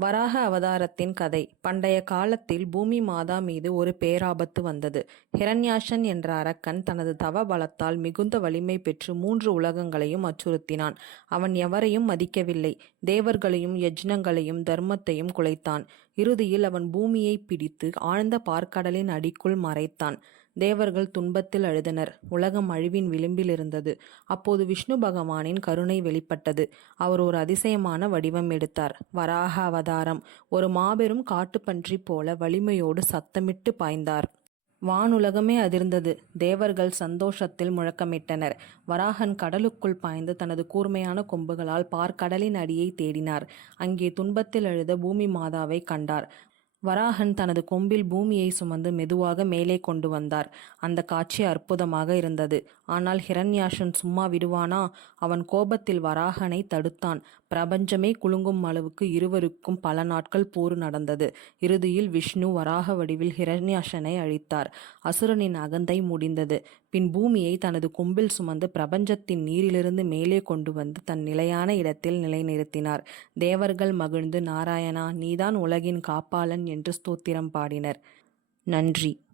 வராக அவதாரத்தின் கதை. பண்டைய காலத்தில் பூமி மாதா மீது ஒரு பேராபத்து வந்தது. ஹிரண்யாஷன் என்ற அரக்கன் தனது தவ பலத்தால் மிகுந்த வலிமை பெற்று மூன்று உலகங்களையும் அச்சுறுத்தினான். அவன் எவரையும் மதிக்கவில்லை. தேவர்களையும் யஜ்னங்களையும் தர்மத்தையும் குலைத்தான். இறுதியில் அவன் பூமியை பிடித்து ஆழ்ந்த பார்க்கடலின் அடிக்குள் மறைத்தான். தேவர்கள் துன்பத்தில் அழுதனர். உலகம் அழிவின் விளிம்பில் இருந்தது. அப்போது விஷ்ணு பகவானின் கருணை வெளிப்பட்டது. அவர் ஒரு அதிசயமான வடிவம் எடுத்தார். வராக அவதாரம். ஒரு மாபெரும் காட்டுப்பன்றி போல வலிமையோடு சத்தமிட்டு பாய்ந்தார். வானுலகமே அதிர்ந்தது. தேவர்கள் சந்தோஷத்தில் முழக்கமிட்டனர். வராகன் கடலுக்குள் பாய்ந்து தனது கூர்மையான கொம்புகளால் பார்க்கடலின் அடியை தேடினார். அங்கே துன்பத்தில் அழுத பூமி மாதாவை கண்டார். வராகன் தனது கொம்பில் பூமியை சுமந்து மெதுவாக மேலே கொண்டு வந்தார். அந்த காட்சி அற்புதமாக இருந்தது. ஆனால் ஹிரண்யாஷன் சும்மா விடுவானா? அவன் கோபத்தில் வராகனை தடுத்தான். பிரபஞ்சமே குலுங்கும் அளவுக்கு இருவருக்கும் பல நாட்கள் போர் நடந்தது. இறுதியில் விஷ்ணு வராக வடிவில் ஹிரண்யாஷனை அழித்தார். அசுரனின் அகந்தை முடிந்தது. பின் பூமியை தனது கொம்பில் சுமந்து பிரபஞ்சத்தின் நீரிலிருந்து மேலே கொண்டு வந்து தன் நிலையான இடத்தில் நிலைநிறுத்தினார். தேவர்கள் மகிழ்ந்து நாராயணா நீதான் உலகின் காப்பாளன் என்று ஸ்தோத்திரம் பாடினர். நன்றி.